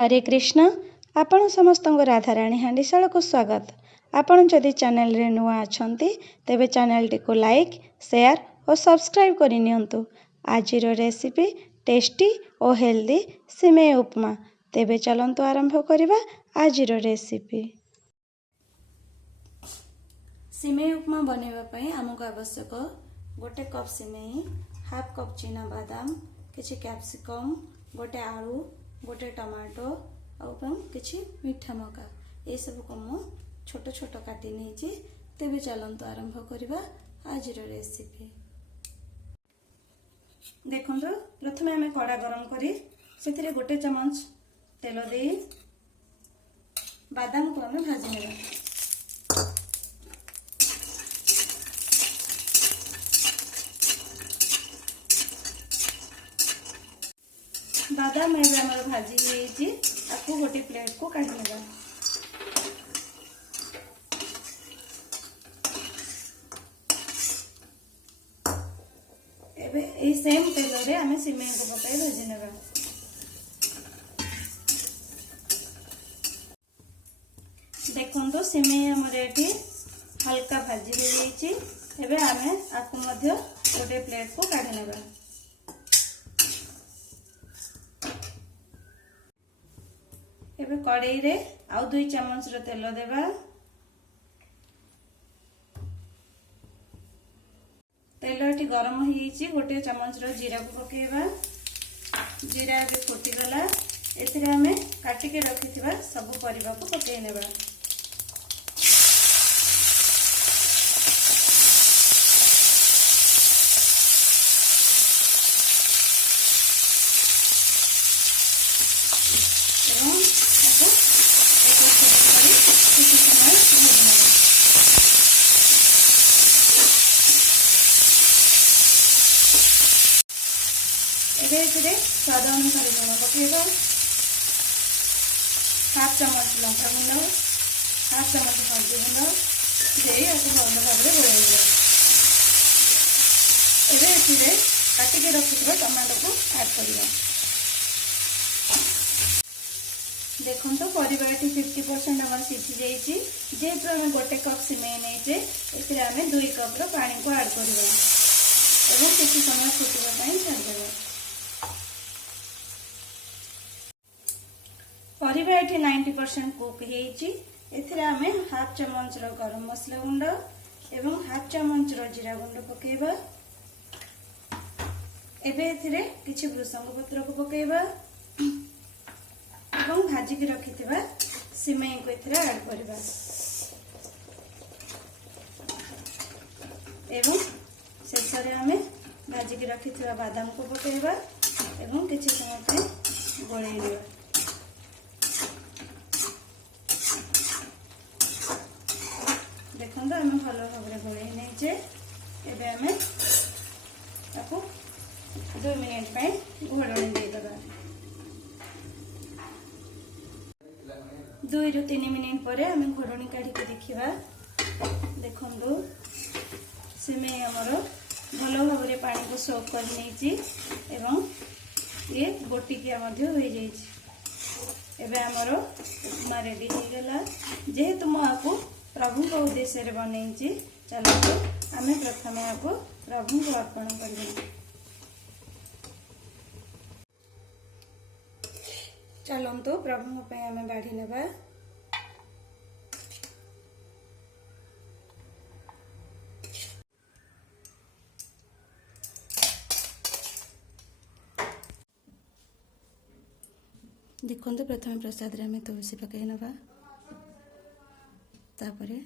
हरे कृष्ण आपण समस्त राधाराणी हांडीशाला को स्वागत। आपण जदि चैनल रे नुआ अछंती तेबे चैनल टी को लाइक शेयर और सब्सक्राइब करि नियंतु। आज रेसिपी टेस्टी और हेल्दी सिमेई उपमा। तेबे चलंतु आरंभ करिबा आज रेसिपी। सिमेई उपमा बनेबा पई हमको आवश्यक गोटे कप सिमेई, हाफ कप चीना बादाम, किछि कैप्सिकम, गोटे आलू, गोटे टमाटो और किछि मीठा मका ये सब को मु छोट छोट काटी नहीं। तेबे चलंतु आरंभ करिबा आज रेसिपी। देखंतु प्रथमे हमें कड़ा गरम करी सेथिरे गोटे चमच तेल दे बादाम को हमें भाजी नेबा। बादाम एबे हमर भाजी होईची आपको गोटे प्लेट को काढी नेबा। एबे ए सेम तेल रे हमें सिमेई को पकाई भाजी नेबा। देखंतो सिमेई हमर एठी हल्का भाजी हो जाईची। एबे हमें आपको मध्य गोटे प्लेट को काढी नेबा। एबे कड़ाई रे आउ 2 चम्मच रो तेल देबा। तेल एठी गरम हो जाईची। गोटे चम्मच रो जीरा को पकेबा। जीरा एबे फुटी गला। एथिरे हमें काटी के रखिथिबा सब परिबा को पकेइ नेबा। स्वाद अनुसार लुण पकेब। हाफ चम्मच लंका गुंड, हाफ चम्मच हल्दी गुंड दे भल भाव में गोल। एबे काटिके रखिथिबा टमाटो को ऐड करिबा। देखंतो परिबा एठी 50% हमर सिझी जाईची। जेहेतु हम गोटे कप सिमेई नैचे एथिरे हमें 2 कप रो पानी को ऐड करिबा एवं किछि समय फुटिबा पई छाड़ देबा। परिबा एठी 90% कुक हेची। एथिरे हमें हाफ चम्मच रो गरम मसला गुंड एवं हाफ चम्मच रो जीरा गुंड पकेबा। एबे एथिरे किछि भृषंग पत्र को पकेबा एवं भाजी के रखिथिबा सिमेई को एथिरे ऐड करबा एवं शेष रे हमें भाजी के रखिथिबा बादाम को पकेबा एवं किछि समय पे गोळेइ लेबा। देखो आम भल भाव में गोल नहींचे। एबे हमें आपको 2 मिनिट घोड़नी देदेबा। 2 ରୁ 3 मिनिट पर हमें घोड़नी काढ़ी देखा। देखो सिमेई आमर भल भाव में पानी को सोक कर एवं ये गोटिकिया हो जाइए। एबे आमर उपमा रेडी हो गला। जेहेतु मुझे प्रभु को उद्देश्य रे बनई चलते आमे प्रथम आपको प्रभु को अर्पण कर। चलते प्रभु आमे बाढ़ी नेबा। देखो प्रथम प्रसाद रे आमे तुलसी पकई नेबा। तापरे